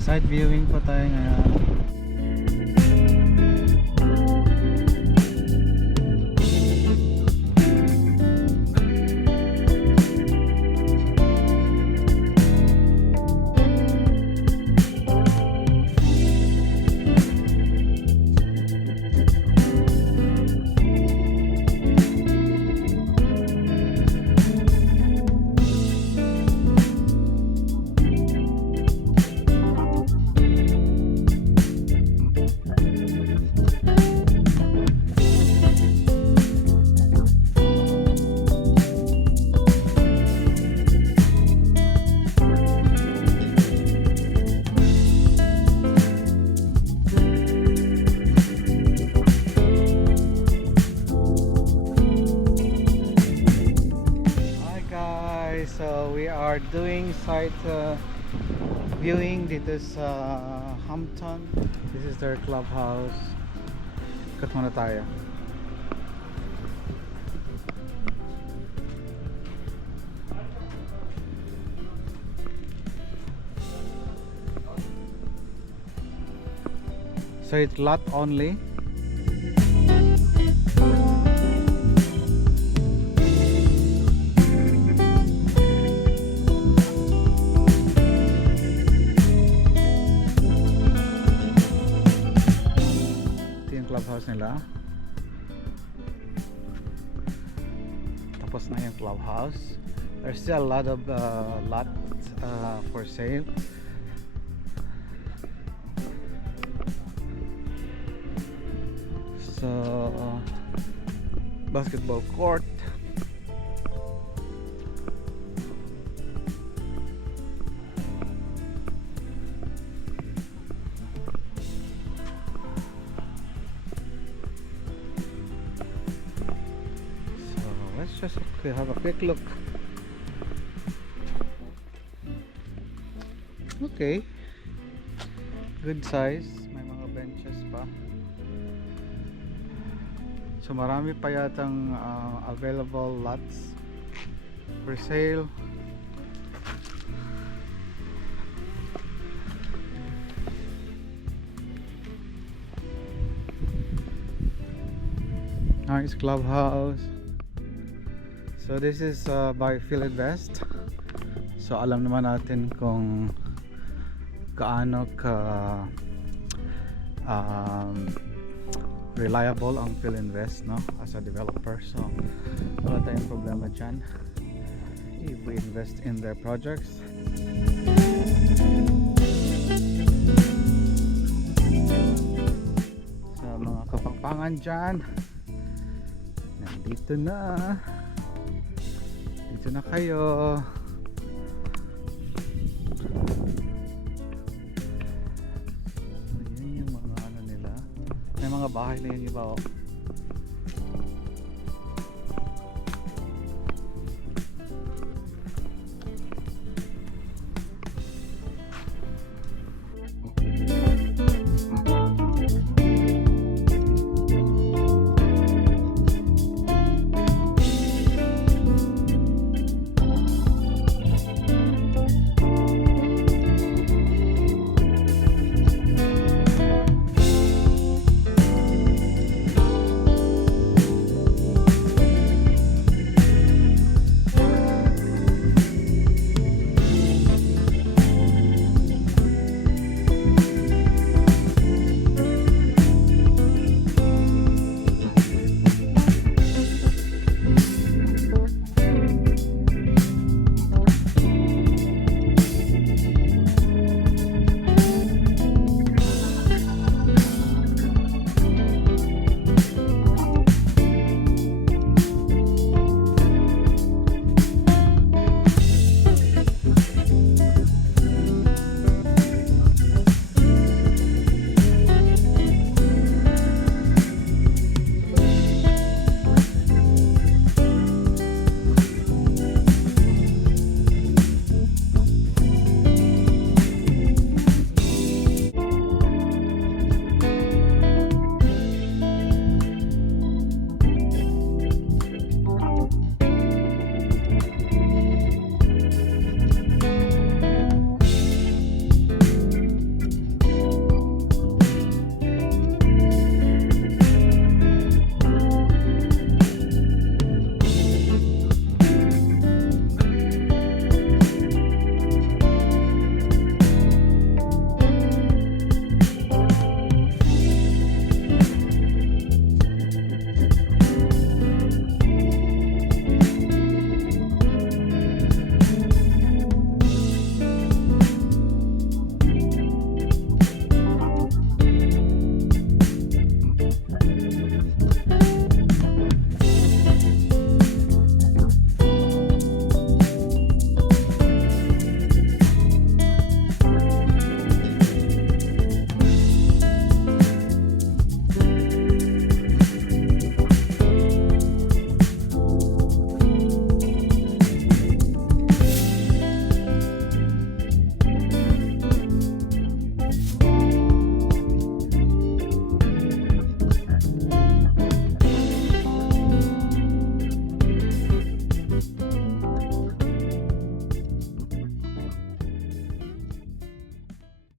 Side viewing po tayo ngayon. So we are doing site viewing dito sa Hampton. This is their clubhouse. Ikot muna tayo. So it's lot only. Clubhouse nila. Tapos na yung clubhouse. There's still a lot of lots for sale. So basketball court. Let's just have a quick look. Okay, good size. May mga benches pa. So marami pa yatang available lots for sale. Nice clubhouse. So this is by Philinvest. So alam naman natin kung gaano ka reliable ang Philinvest, no, as a developer. So wala tayong problema dyan if we invest in their projects. Sa mga kapangpangan dyan, nandito na. Dito na kayo. So, yun yung mga ano nila. May mga bahay na yun iba, oh.